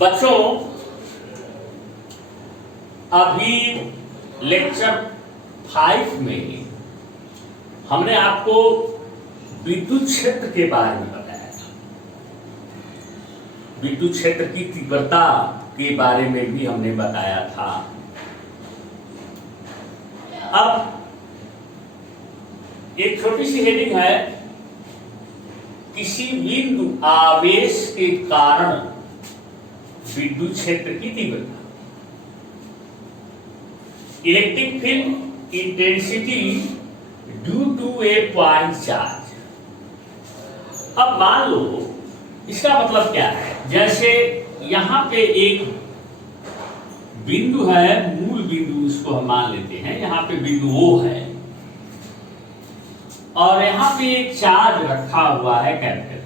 बच्चों, अभी लेक्चर 5 में हमने आपको विद्युत क्षेत्र के बारे में बताया था। विद्युत क्षेत्र की तीव्रता के बारे में भी हमने बताया था। अब एक छोटी सी हेडिंग है, किसी बिंदु आवेश के कारण विद्युत क्षेत्र की तीव्रता। Electric field intensity due to a point charge. अब मान लो इसका मतलब क्या है, जैसे यहां पे एक बिंदु है, मूल बिंदु इसको हम मान लेते हैं, यहां पे बिंदु O है और यहां पे एक चार्ज रखा हुआ है कैपिटल,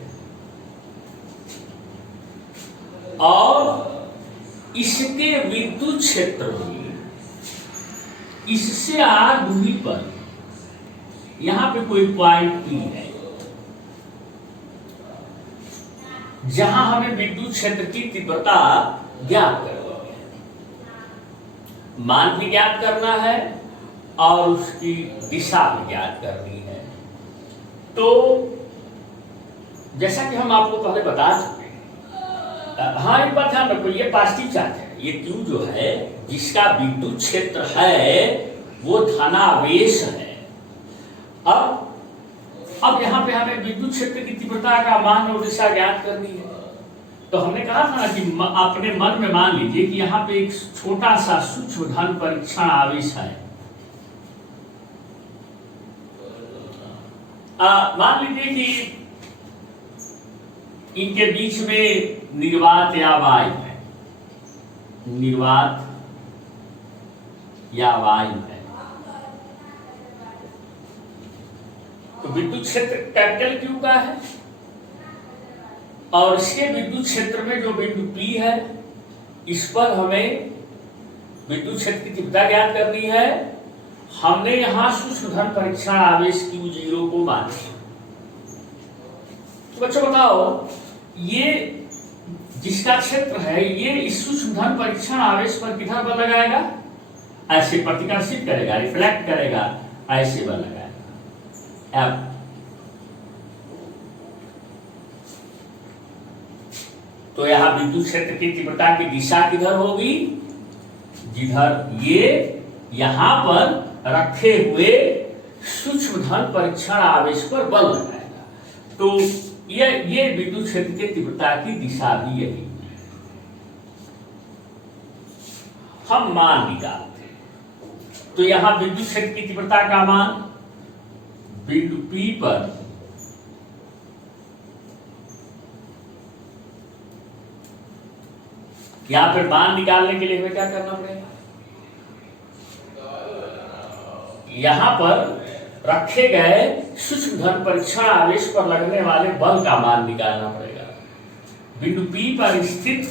और इसके विद्युत क्षेत्र में इससे r दूरी पर यहां पे कोई पॉइंट P है, जहां हमें विद्युत क्षेत्र की तीव्रता ज्ञात करनी है, मान भी ज्ञात करना है और उसकी दिशा भी ज्ञात करनी है। तो जैसा कि हम आपको पहले बता चुके हैं, हाँ एक बात ध्यान रखो, ये पॉजिटिव चार्ज है, ये Q जो है जिसका विद्युत क्षेत्र है वो धनावेश है। अब यहाँ पे हमें विद्युत क्षेत्र की तीव्रता का मान और दिशा ज्ञात करनी है। तो हमने कहा था ना कि अपने मन में मान लीजिए कि यहाँ पे एक छोटा सा सूक्ष्म धन परीक्षण आवेश है। मान लीजिए कि इनके बीच में निर्वात या वायु है, निर्वात या वायु है। तो विद्युत क्षेत्र कैपिटल Q का है और इसके विद्युत क्षेत्र में जो बिंदु P है, इस पर हमें विद्युत क्षेत्र की तीव्रता ज्ञात करनी है। हमने यहां सूक्ष्म धन परीक्षण आवेश Q0 को माना। तो बच्चों बताओ, ये जिसका क्षेत्र है ये इस सूक्ष्म धन परीक्षण आवेश पर किधर बल लगाएगा? ऐसे प्रतिकर्षित करेगा, रिफ्लेक्ट करेगा, ऐसे बल लगाएगा। अब तो यहां विद्युत क्षेत्र की तीव्रता की दिशा किधर होगी? जिधर ये यहां पर रखे हुए सूक्ष्म धन परीक्षण आवेश पर बल लगाएगा। तो ये विद्युत क्षेत्र की तीव्रता की दिशा भी यही है। हम मान निकालते हैं। तो यहां विद्युत क्षेत्र की तीव्रता का मान बिंदु P पर यहां पर मान निकालने के लिए हमें क्या करना पड़ेगा? यहां पर रखे गए सूक्ष्म धन परीक्षण आवेश पर लगने वाले बल का मान निकालना पड़ेगा। बिंदु P पर स्थित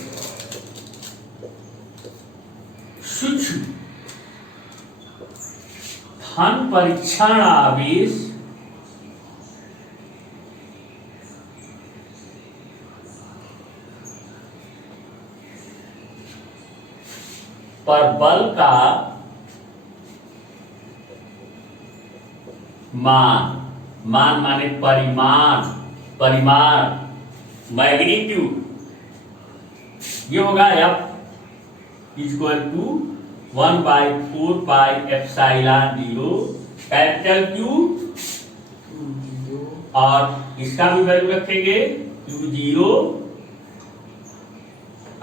सूक्ष्म धन परीक्षण आवेश पर बल का मान माने परिमाण मैग्नीट्यूड, ये होगा F equal to 1/4 pi epsilon 0 capital Q, और इसका भी वैल्यू रखेंगे Q0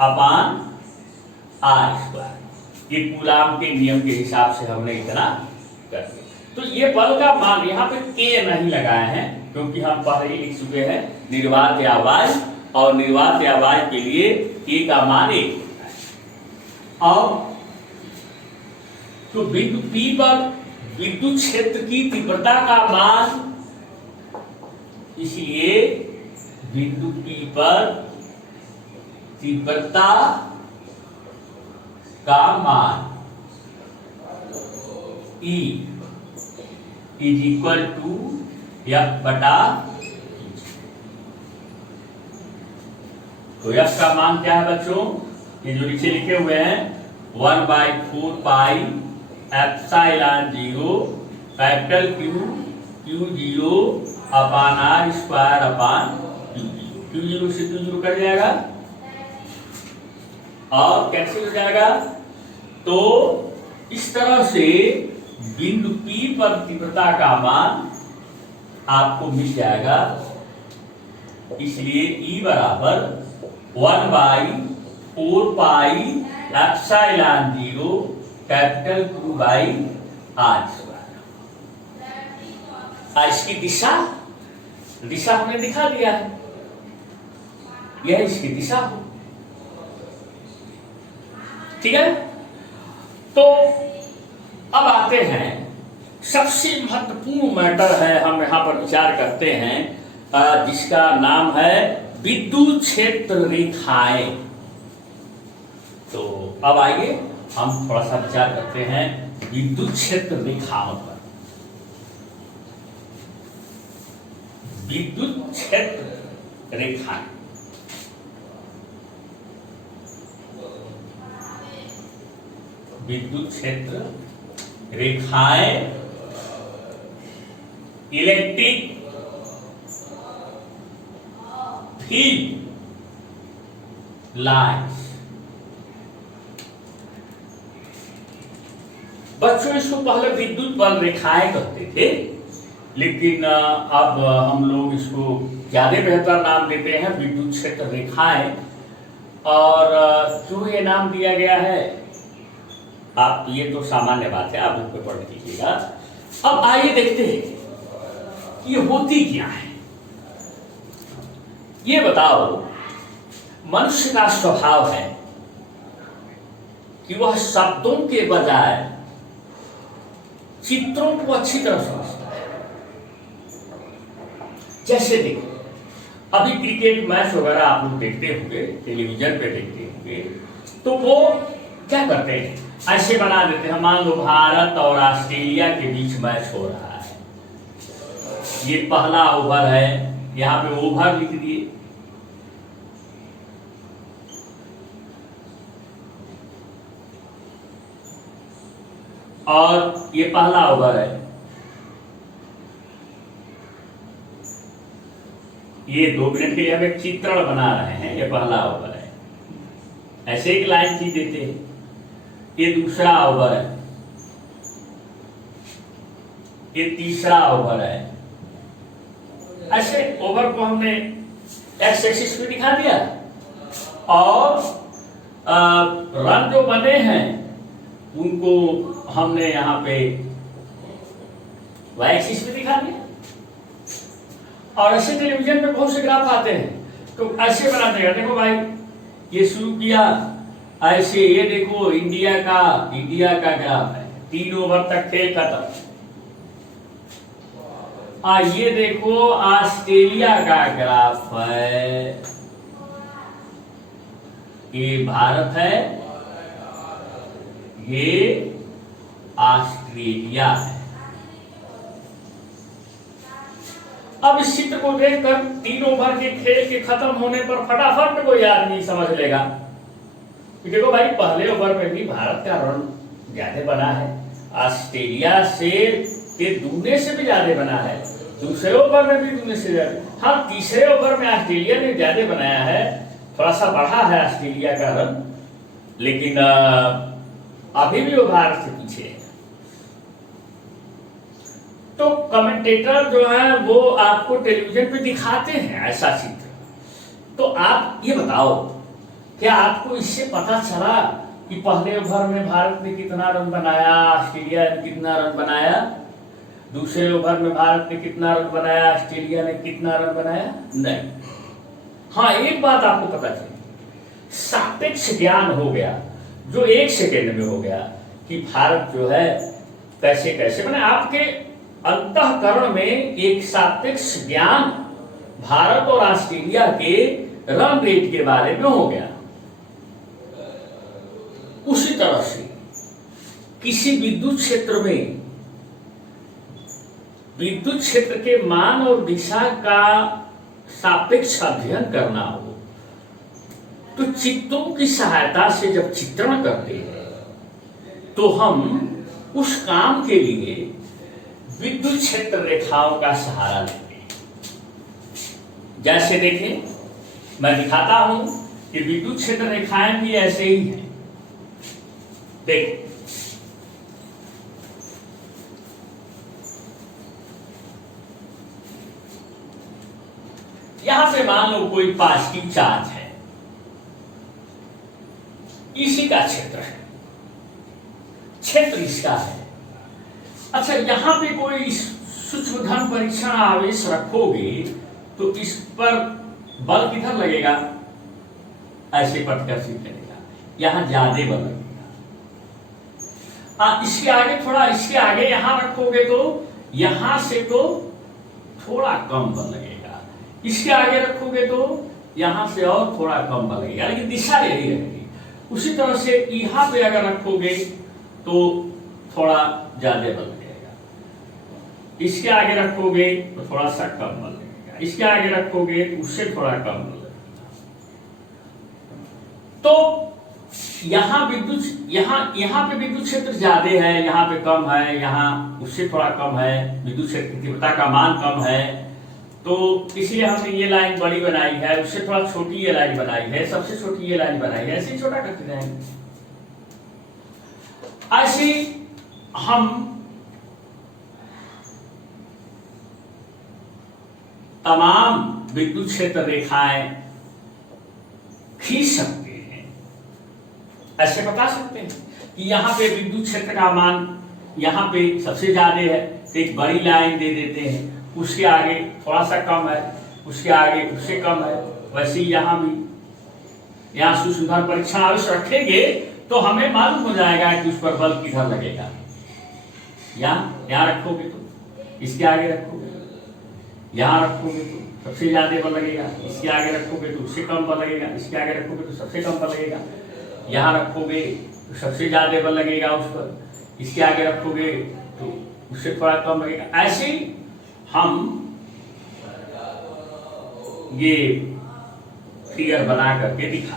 अपान R²। ये कूलाम के नियम के हिसाब से हमने इतना कर दिया। तो ये बल का मान यहाँ पे K नहीं लगाए हैं, क्योंकि हम पहले ही लिख चुके हैं निर्वात या वायु, और निर्वात या वायु के लिए K का मान 1 होता है। और तो बिंदु P पर विद्युत क्षेत्र की तीव्रता का मान, इसलिए बिंदु P पर तीव्रता का मान E is equal to F बटा। तो F का मान क्या है बच्चों? ये जो नीचे लिखे हुए हैं 1/4 पाई एप्सिलॉन 0 कैपिटल Q0 अपान R स्क्वायर अपान Q0 से Q0 कट जाएगा और कैंसिल हो जाएगा। तो इस तरह से बिंदु P पर तीव्रता का मान आपको मिल जाएगा। इसलिए E बराबर 1/4 pi epsilon 0 capital Q by R square. इसकी दिशा हमने दिखा दिया है, यह इसकी दिशा हो। ठीक है, तो अब आते हैं सबसे महत्वपूर्ण मैटर है, हम यहां पर विचार करते हैं जिसका नाम है विद्युत क्षेत्र रेखाएं। तो अब आइए हम थोड़ा सा विचार करते हैं विद्युत क्षेत्र रेखाओं पर। विद्युत क्षेत्र रेखाएं, विद्युत क्षेत्र रेखाएं, इलेक्ट्रिक फील्ड लाइन्स। बच्चों इसको पहले विद्युत बल रेखाएं कहते थे, लेकिन अब हम लोग इसको ज्यादा बेहतर नाम देते हैं विद्युत क्षेत्र रेखाएं। और क्यों ये नाम दिया गया है, आप ये तो सामान्य बात है, आप बुक पे पढ़ लीजिएगा। अब आइए देखते हैं ये होती क्या है। ये बताओ, मनुष्य का स्वभाव है कि वह शब्दों के बजाय चित्रों को अच्छी तरह समझता है। जैसे देखो, अभी क्रिकेट मैच वगैरह आप लोग देखते होंगे, टेलीविजन पे देखते होंगे, तो वो क्या करते हैं, ऐसे बना देते हैं। मान लो भारत और ऑस्ट्रेलिया के बीच मैच हो रहा है, ये पहला ओवर है, यहां पे ओवर लिख दिए। और ये पहला ओवर है, ये 2 मिनट के लिए हम एक चित्रण बना रहे हैं, ये पहला ओवर है, ऐसे एक लाइन खींच देते हैं। ये दूसरा ओवर है, ये तीसरा ओवर है। ऐसे ओवर को हमने एक्स एक्सिस पे दिखा दिया और रन जो बने हैं उनको हमने यहां पे वाई एक्सिस पे दिखा दिया। और ऐसे टेलीविजन पे बहुत से ग्राफ आते हैं, तो ऐसे बना देगा। देखो भाई, ये शुरू किया ऐसे, ये देखो इंडिया का ग्राफ है, 3 ओवर तक खेल खत्म। ये देखो ऑस्ट्रेलिया का ग्राफ है, ये भारत है, ये ऑस्ट्रेलिया है। अब इस चित्र को देखकर 3 ओवर के खेल के खत्म होने पर फटाफट कोई आदमी समझ लेगा कि देखो भाई, पहले ओवर में भी भारत का रन ज्यादा बना है, ऑस्ट्रेलिया से दूने से भी ज्यादा बना है, दूसरे ओवर में भी दूने से ज्यादा। हाँ, तीसरे ओवर में ऑस्ट्रेलिया ने ज्यादा बनाया है, थोड़ा सा बढ़ा है ऑस्ट्रेलिया का रन, लेकिन अभी भी वो भारत से पीछे है। तो कमेंटेटर जो है वो आपको टेलीविजन पे दिखाते हैं ऐसा चित्र। तो आप ये बताओ, क्या आपको इससे पता चला कि पहले ओवर में भारत ने कितना रन बनाया, ऑस्ट्रेलिया ने कितना रन बनाया, दूसरे ओवर में भारत ने कितना रन बनाया, ऑस्ट्रेलिया ने कितना रन बनाया? नहीं। हाँ, एक बात आपको पता चली, सापेक्ष ज्ञान हो गया, जो 1 सेकेंड में हो गया कि भारत जो है कैसे कैसे, मैंने आपके अंतःकरण में एक सापेक्ष ज्ञान भारत और ऑस्ट्रेलिया के रन रेट के बारे में हो गया। उसी तरह से किसी विद्युत क्षेत्र में विद्युत क्षेत्र के मान और दिशा का सापेक्ष अध्ययन करना हो तो चित्रों की सहायता से जब चित्रण करते हैं तो हम उस काम के लिए विद्युत क्षेत्र रेखाओं का सहारा लेते हैं। जैसे देखें, मैं दिखाता हूं कि विद्युत क्षेत्र रेखाएं भी ऐसे ही हैं। देख, यहां पे मान लो कोई पॉजिटिव चार्ज है, इसी का क्षेत्र है, क्षेत्र इसका है। अच्छा, यहां पे कोई सूक्ष्म धन परीक्षण आवेश रखोगे तो इस पर बल किधर लगेगा? ऐसे प्रतिकर्षित करेगा, यहां ज्यादा बल लगेगा। इसके आगे थोड़ा, इसके आगे यहां रखोगे तो यहां से तो थोड़ा कम बल लगेगा, इसके आगे रखोगे तो यहां से और थोड़ा कम बल लगेगा, लेकिन दिशा यही रहेगी। उसी तरह से यहां पे अगर रखोगे तो थोड़ा ज्यादा बल लगेगा, इसके आगे रखोगे तो थोड़ा सा कम बल लगेगा, इसके आगे रखोगे उससे थोड़ा कम बल लगेगा। तो यहाँ पे विद्युत क्षेत्र ज्यादा है, यहाँ पे कम है, यहाँ उससे थोड़ा कम है, विद्युत क्षेत्र की तीव्रता का मान कम है, तो इसलिए हमने ये लाइन बड़ी बनाई है, उससे थोड़ा छोटी ये लाइन बनाई है, सबसे छोटी ये लाइन बनाई है, ऐसे छोटा करते जाएंगे। ऐसे हम तमाम विद्युत क्षेत्र रेखाएं खींच सकते हैं। ऐसे बता सकते हैं कि यहाँ पे विद्युत क्षेत्र का मान यहाँ पे सबसे ज्यादा है, तो एक बड़ी लाइन दे देते हैं, उसके आगे थोड़ा सा कम है, उसके आगे उससे कम है। वैसे ही यहाँ भी, यहाँ सूक्ष्म धन परीक्षण आवेश रखेंगे तो हमें मालूम हो जाएगा कि उस पर बल किधर लगेगा। यहाँ रखोगे तो, इसके आगे रखोगे, यहाँ रखोगे तो सबसे ज्यादा बल लगेगा, इसके आगे रखोगे तो उससे कम बल लगेगा, इसके आगे रखोगे तो सबसे कम बल लगेगा, यहाँ रखोगे तो सबसे ज्यादा बल लगेगा उस पर, इसके आगे रखोगे तो उससे थोड़ा कम लगेगा। ऐसे ही हम ये फिगर बना करके दिखा।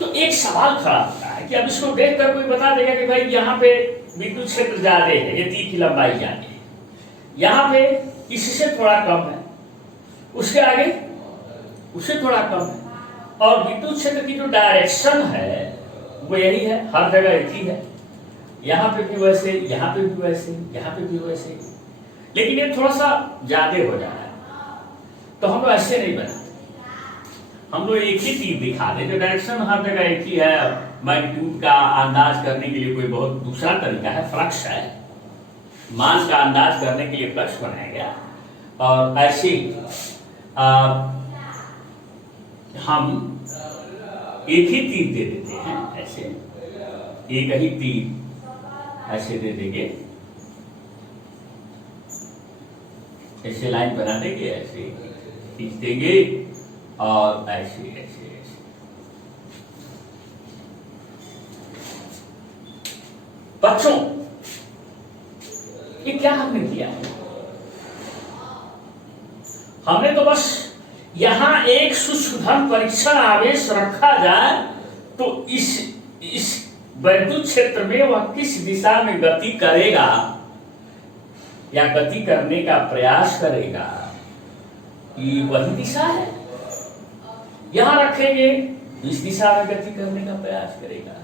तो एक सवाल खड़ा होता है कि अब इसको देखकर कोई बता देगा कि भाई यहाँ पे विद्युत क्षेत्र ज्यादा है, ये तीर की लंबाई ज्यादा है, यहाँ पे इससे थोड़ा कम है, उसके आगे उससे थोड़ा कम है, और विद्युत क्षेत्र की जो डायरेक्शन है वो यही है, हर जगह एक ही है, यहाँ पे भी वैसे, यहाँ पे भी वैसे, यहाँ पे भी वैसे, लेकिन ये थोड़ा सा ज्यादा हो जा रहा है। तो हम लोग ऐसे नहीं बनाते, हम लोग एक ही तीर दिखा दे, जो डायरेक्शन हर जगह एक ही है। मैग्नीट्यूड का अंदाज करने के लिए कोई बहुत दूसरा तरीका है, फ्लक्स है, मान का अंदाज करने के लिए फ्लक्स बनाया गया। और ऐसे हम एक ही तीर दे देते हैं, ऐसे एक ही तीर ऐसे दे देंगे, ऐसे लाइन बना देंगे, ऐसे खींच देंगे और ऐसे ऐसे ऐसे। बच्चों, ये क्या हमने किया है? हमने तो बस यहां एक सूक्ष्म धन परीक्षण आवेश रखा जाए तो इस वैद्युत क्षेत्र में वह किस दिशा में गति करेगा या गति करने का प्रयास करेगा, ये वही दिशा है। यहां रखेंगे इस दिशा में गति करने का प्रयास करेगा,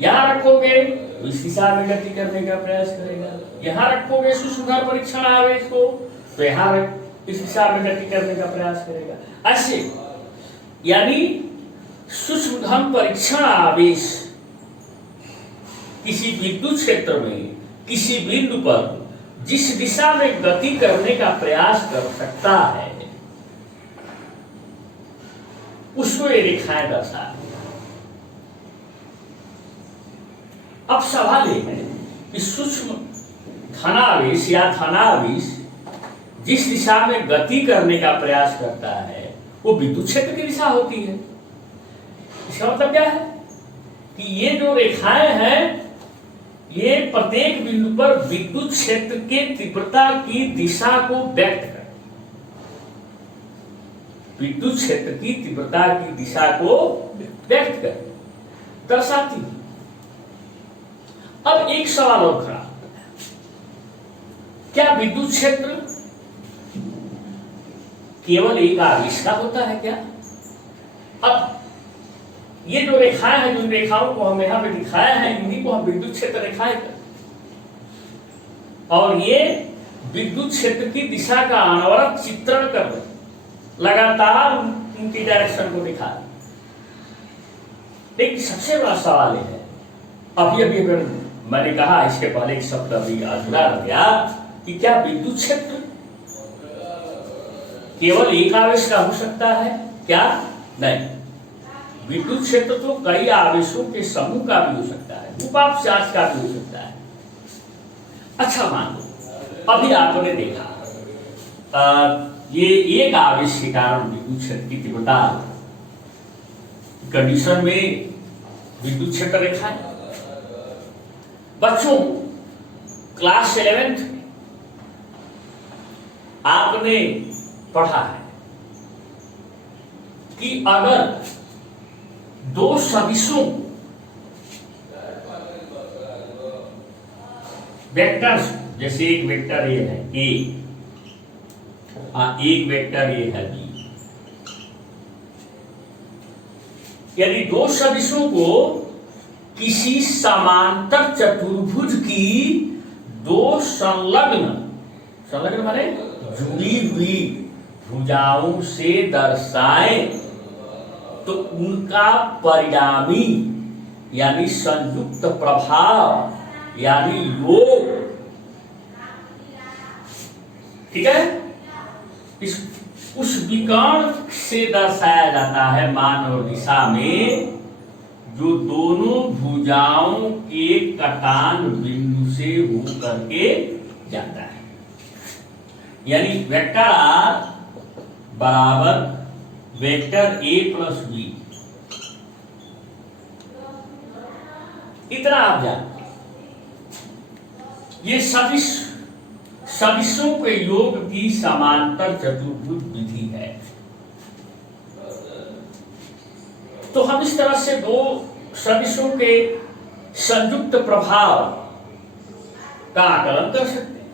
यहां रखोगे इस दिशा में गति करने का प्रयास करेगा, यहां रखोगे सूक्ष्म धन परीक्षण आवेश को तो यहां इस दिशा में गति करने का प्रयास करेगा। ऐसे यानी सूक्ष्म धन परीक्षण आवेश किसी विद्युत क्षेत्र में किसी बिंदु पर जिस दिशा में गति करने का प्रयास कर सकता है उसको ये रेखाएं दर्शाती हैं। अब सवाल ये है कि सूक्ष्म धनावेश या धनावेश जिस दिशा में गति करने का प्रयास करता है वो विद्युत क्षेत्र की दिशा होती है। इसका मतलब क्या है कि ये जो रेखाएं हैं ये प्रत्येक बिंदु पर विद्युत क्षेत्र के तीव्रता की दिशा को व्यक्त करती है। विद्युत क्षेत्र की तीव्रता की दिशा को व्यक्त कर दर्शाती है। अब एक सवाल और खड़ा, क्या विद्युत क्षेत्र केवल एक आवेश का होता है क्या? अब ये जो रेखाएं हैं, जिन रेखाओं को हम यहां पे दिखाया है, इन्हीं को हम विद्युत क्षेत्र रेखाएं कहते हैं। और ये विद्युत क्षेत्र की दिशा का अनवरत चित्रण कर रहे, लगातार उनकी डायरेक्शन को दिखा रहे। लेकिन सबसे बड़ा सवाल यह है, अभी अभी अगर मैंने कहा, इसके पहले एक शब्द अभी अधूरा रह गया, कि क्या विद्युत क्षेत्र केवल एक आवेश का हो सकता है क्या? नहीं, विद्युत क्षेत्र तो कई आवेशों के समूह का भी हो सकता है, उपाप चार्ज का भी हो सकता है। अच्छा मान लो अभी आपने देखा ये एक आवेश के कारण विद्युत क्षेत्र की तीव्रता कंडीशन में विद्युत क्षेत्र रेखा है। बच्चों, क्लास 11th आपने पढ़ा है कि अगर दो सदिशों वेक्टर्स, जैसे एक वेक्टर ए है ए, एक वेक्टर ए है बी, यदि दो सदिशों को किसी समांतर चतुर्भुज की दो संलग्न माने जुड़ी हुई भुजाओं से दर्शाएं, तो उनका परिणामी यानी संयुक्त प्रभाव यानी योग, ठीक है, उस विकर्ण से दर्शाया जाता है मान और दिशा में, जो दोनों भुजाओं के कटान बिंदु से होकर के जाता है। यानी वेक्टर आर बराबर वेक्टर ए प्लस बी, इतना आप जानते हैं। ये सदिशों के योग की समांतर चतुर्भुज विधि है। तो हम इस तरह से दो सदिशों के संयुक्त प्रभाव का आकलन कर सकते हैं।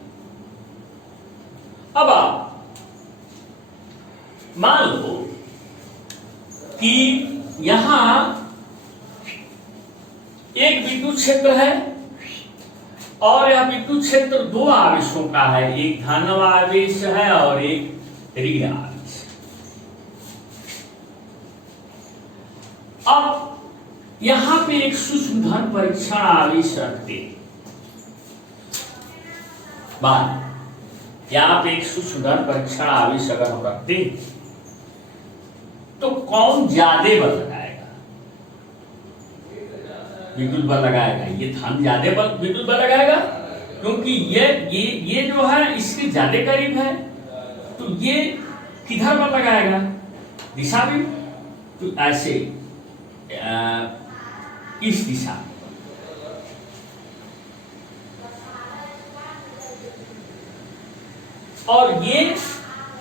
अब आप मान लो कि यहां एक विद्युत क्षेत्र है और यह विद्युत क्षेत्र दो आवेशों का है, एक धन आवेश है और एक ऋण आवेश। अब यहां पे एक सूक्ष्म धन परीक्षण आवेश रखते, यहां पे एक सूक्ष्म धन परीक्षण आवेश अगर हम रखते तो कौन ज्यादा बल लगाएगा? विद्युत बल लगाएगा, ये धन ज्यादा बल विद्युत बल लगाएगा, क्योंकि ये जो है इसके ज्यादा करीब है, तो ये किधर बल लगाएगा? दिशा में, तो ऐसे इस दिशा में। और ये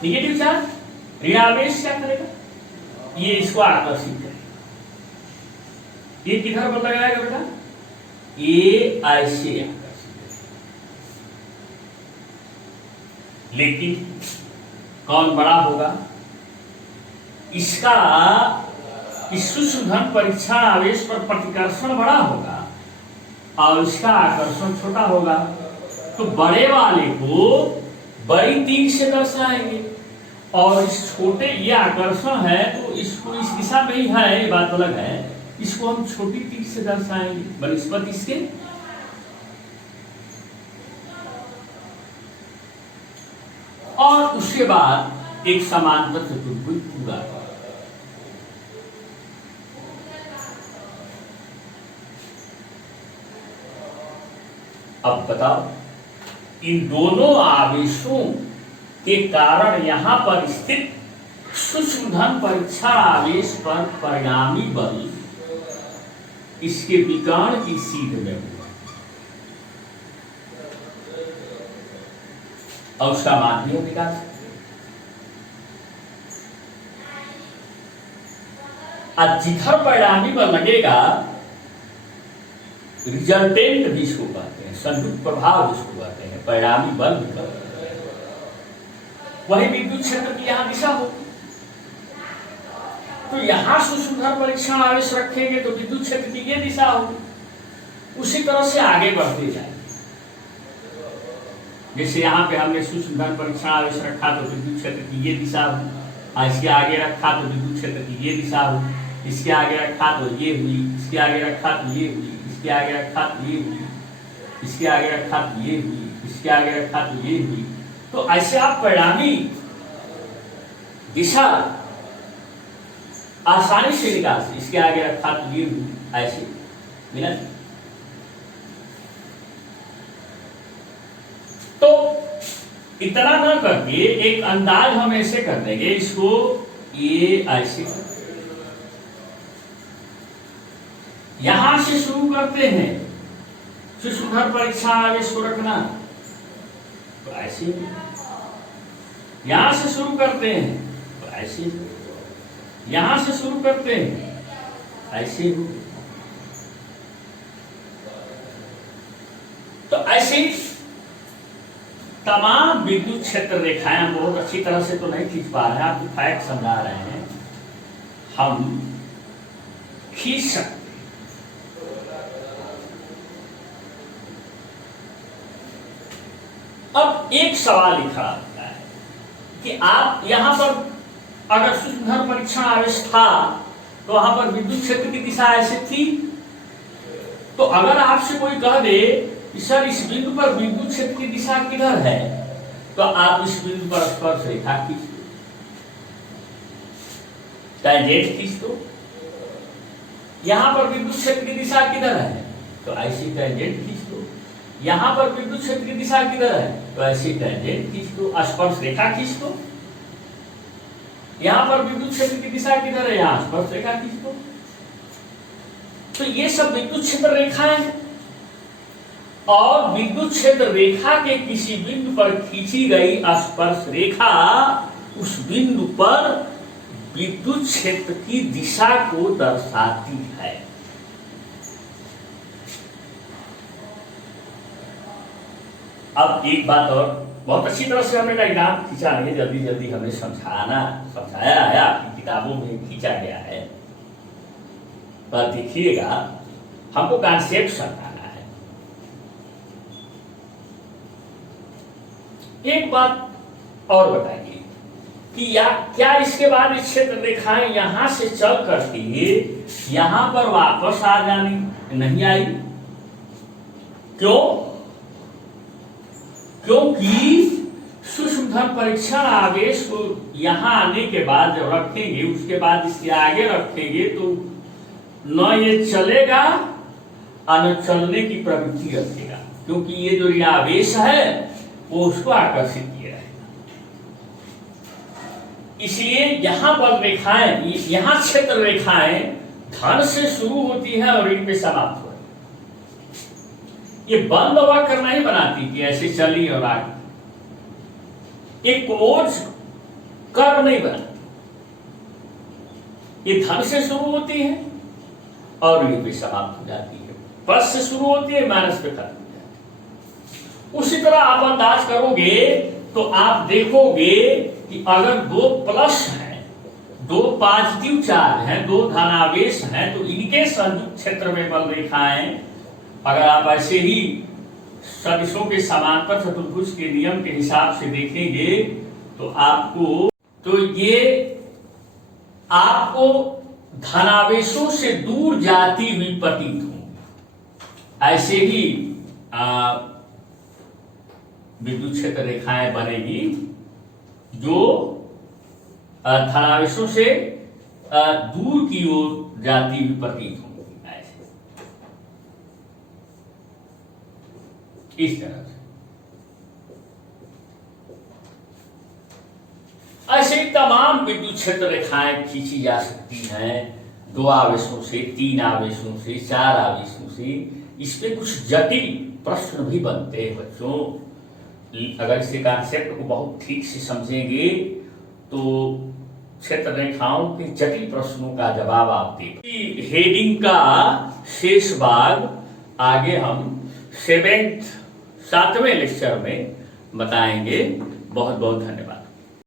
निगेटिव चार्ज ऋणावेश क्या करेगा? ये इसको आकर्षित करेगा। ये किधर बल लगाएगा बेटा? ये ऐसे आकर्षित करेगा। लेकिन कौन बड़ा होगा? इसका इस सूक्ष्म धन परीक्षण आवेश पर प्रतिकर्षण बड़ा होगा और इसका आकर्षण छोटा होगा। तो बड़े वाले को बड़ी तीर से दर्शाएंगे और इस छोटे, ये आकर्षण है तो इसको इस दिशा में ही है, ये बात अलग है, इसको हम छोटी तीर से दर्शाएंगे बनिस्बत इसके। और उसके बाद एक समांतर चतुर्भुज पूरा। अब बताओ, इन दोनों आवेशों के कारण यहां पर स्थित सूक्ष्म धन परीक्षण आवेश पर परिणामी बल इसके विकर्ण की सीध में हुआ और उसका माध्यम विकास। और जिधर परिणामी बल लगेगा, रिजल्टेंट भी इसको कहते हैं, संयुक्त प्रभाव जिसको कहते हैं, परिणामी बल भी कहते हैं, वही विद्युत क्षेत्र की यहाँ दिशा होगी। तो यहां सूक्ष्मधर परीक्षण आवेश रखेंगे तो विद्युत क्षेत्र की ये दिशा होगी। उसी तरह से आगे बढ़ते जाएंगे। जैसे यहाँ पे हमने सूक्ष्मधर परीक्षण आवेश रखा तो विद्युत क्षेत्र की ये दिशा हुई, इसके आगे रखा तो विद्युत क्षेत्र की ये दिशा हुई, इसके आगे रखा तो ये हुई, इसके आगे रखा तो ये हुई, इसके आगे रखा तो ये हुई, इसके आगे रखा तो ये हुई, इसके आगे रखा तो ये हुई। तो ऐसे आप परिणामी दिशा आसानी से निकाल सकते। इसके आगे रखा तो ये हुई, ऐसे मिला। तो इतना ना करके एक अंदाज हम ऐसे कर देंगे, इसको ये ऐसे यहां से शुरू करते हैं, सूक्ष्मधर परीक्षण आवेश को रखना तो ऐसे, यहां से शुरू करते हैं तो ऐसे, यहां से शुरू करते हैं ऐसे हो। तो ऐसे तमाम विद्युत क्षेत्र रेखाएं हम बहुत अच्छी तरह से तो नहीं खींच पा रहे हैं, आपको फैक्ट समझा रहे हैं, हम खींच सकते। अब एक सवाल खड़ा होता है कि आप यहां पर अगर सूक्ष्मधर परीक्षण आवेश था तो वहां पर विद्युत क्षेत्र की दिशा ऐसे थी। तो अगर आपसे कोई कह दे कि सर इस बिंदु पर विद्युत क्षेत्र की दिशा किधर है, तो आप इस बिंदु पर स्पर्श रेखा खींच दो, टैंजेंट खींच दो। यहां पर विद्युत क्षेत्र की दिशा किधर है, तो ऐसी टैंजेंट खींच दो। यहां पर विद्युत क्षेत्र की दिशा किधर है, तो ऐसी टैंजेंट खींच दो, स्पर्श रेखा खींच दो। यहां पर विद्युत क्षेत्र की दिशा किधर है, यहां स्पर्श रेखा खींच दो। तो ये सब विद्युत क्षेत्र रेखाएं हैं, और विद्युत क्षेत्र रेखा के किसी बिंदु पर खींची गई स्पर्श रेखा उस बिंदु पर विद्युत क्षेत्र की दिशा को दर्शाती है। अब एक बात और, बहुत अच्छी तरह से हमने डायग्राम खींचा नहीं, जल्दी जल्दी हमें समझाया है, आपकी किताबों में खींचा गया है, पर देखिएगा हमको कॉन्सेप्ट समझाना है। एक बात और बताइए कि क्या इसके बाद इस क्षेत्र रेखाएं यहां से चल करके यहां पर वापस आ जानी नहीं आई? क्यों? क्योंकि सूक्ष्मधर परीक्षण आवेश को यहां आने के बाद जब रखेंगे, उसके बाद इसके आगे रखेंगे तो न ये चलेगा और न चलने की प्रवृत्ति रखेगा, क्योंकि ये जो आवेश है वो उसको आकर्षित किया है। इसलिए यहां पर रेखाएं, यहां क्षेत्र रेखाएं धन से शुरू होती है और इन पे समाप्त हो। ये बंद वक्र नहीं बनाती कि ऐसे चली और आगे, एक क्लोज कर्व नहीं बनाती। ये धन से शुरू होती है और ये पे समाप्त हो जाती है, प्लस से शुरू होती है माइनस पे खत्म हो जाती है। उसी तरह आप अंदाज करोगे तो आप देखोगे कि अगर दो प्लस हैं, दो पॉजिटिव चार्ज हैं, दो धनावेश हैं, तो इनके संयुक्त क्षेत्र में बल रेखाएं अगर आप ऐसे ही सदिशों के समांतर चतुर्भुज के नियम के हिसाब से देखेंगे तो ये आपको धनावेशों से दूर जाती हुई प्रतीत होंगी। ऐसे ही विद्युत क्षेत्र रेखाएं बनेगी जो धनावेशों से दूर की ओर जाती हुई प्रतीत होंगी, इस तरह से। ऐसे तमाम विद्युत क्षेत्र रेखाएं खींची जा सकती हैं, 2 आवेशों से, 3 आवेशों से, 4 आवेशों से। इस पे कुछ जटिल प्रश्न भी बनते हैं बच्चों। अगर इसे कॉन्सेप्ट को बहुत ठीक से समझेंगे तो क्षेत्र रेखाओं के जटिल प्रश्नों का जवाब आप दें। हेडिंग का शेष भाग आगे हम 7वें लेक्चर में बताएंगे। बहुत बहुत धन्यवाद।